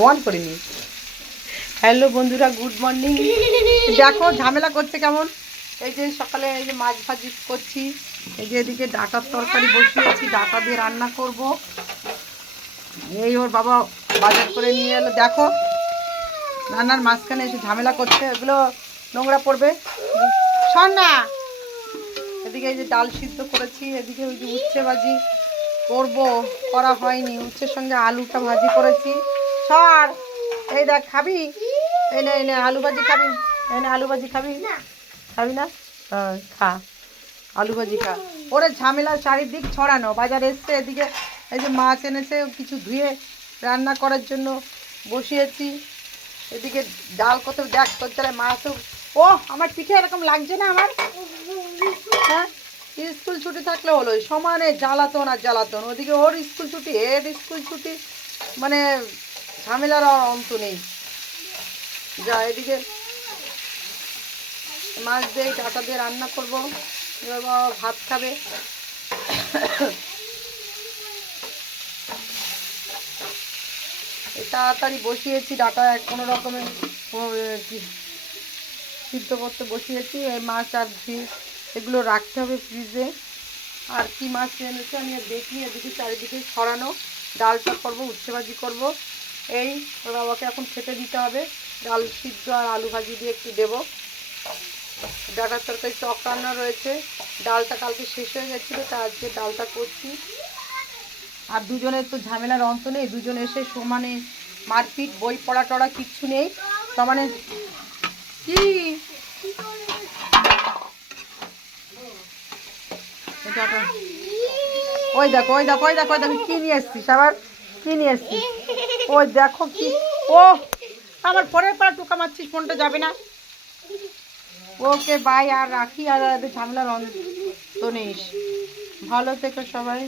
মন করিনি। হ্যালো বন্ধুরা, গুড মর্নিং। দেখো ঝামেলা করছে কেমন। এই যে সকালে এই যে মাছ ভাজি করছি, এই যে এদিকে ডাঁটার তরকারি বসিয়েছি, ডাঁটা দিয়ে রান্না করব। এই ওর বাবা বাজার করে নিয়ে এলো, দেখো রান্নার মাঝখানে এসে ঝামেলা করছে, এগুলো নোংরা পড়বে। শোন না, এদিকে এই যে ডাল সিদ্ধ করেছি, এদিকে ওই যে উচ্ছে ভাজি করা হয়নি, উচ্ছের সঙ্গে আলুটা ভাজি করেছি। সর, এই দেখ খাবি, এই নে এই নে আলু ভাজি খাবি, এই নে আলু ভাজি খাবি, খাবি না? খা, আলু ভাজি খা। ওরে ঝামেলা চারিদিক ছড়ানো, বাজার এসছে, এদিকে এই যে মাছ এনেছে কিছু ধুয়ে রান্না করার জন্য বসিয়েছি। এদিকে ডাল কত দেখ করতে মাছও। ও আমার পিঠে এরকম লাগছে না আমার? হ্যাঁ, স্কুল ছুটি থাকলে হলো, সমানে জ্বালাতন আর জ্বালাতন। ওদিকে ওর স্কুল ছুটি, এর স্কুল ছুটি, মানে ঝামেলার আর অন্ত নেই। যা এদিকে মাছ দিয়ে ডাঁটা দিয়ে রান্না করবো, এবার বাবা ভাত খাবে। তাড়াতাড়ি বসিয়েছি ডাঁটা, কোনো রকমে সিদ্ধ করতে বসিয়েছি। এই মাছ আর এগুলো রাখতে হবে ফ্রিজে। আর কি মাছ এনেছে আমি আর দেখি, এদিকে চারিদিকে ছড়ানো। ডালটা করবো, উচ্ছে ভাজি করবো, এই ওর বাবাকে এখন খেতে দিতে হবে। ডাল সিদ্ধ আর আলু ভাজি দিয়ে একটু দেবো। ডাঁটার তরকারি টক রান্না রয়েছে, ডালটা কালকে শেষ হয়ে গেছিলো, তা আজকে ডালটা করছি। আর দুজনের তো ঝামেলার অন্ত নেই, দুজন এসে সমানে মারপিট, বই পড়া টড়া কিচ্ছু নেই, সমানে। কি ওই দেখো ওই দেখো ওই দেখো ওই দেখো কি নিয়ে এসছিস আবার, কি নিয়ে এসছিস? ওই দেখো কি, ও আমার পরের পাড়া টোকা মারছিস, ফোনটা যাবে না। ওকে বাই, আর রাখি, আর ঝামেলার অন্ত নেই। ভালো থেকো সবাই।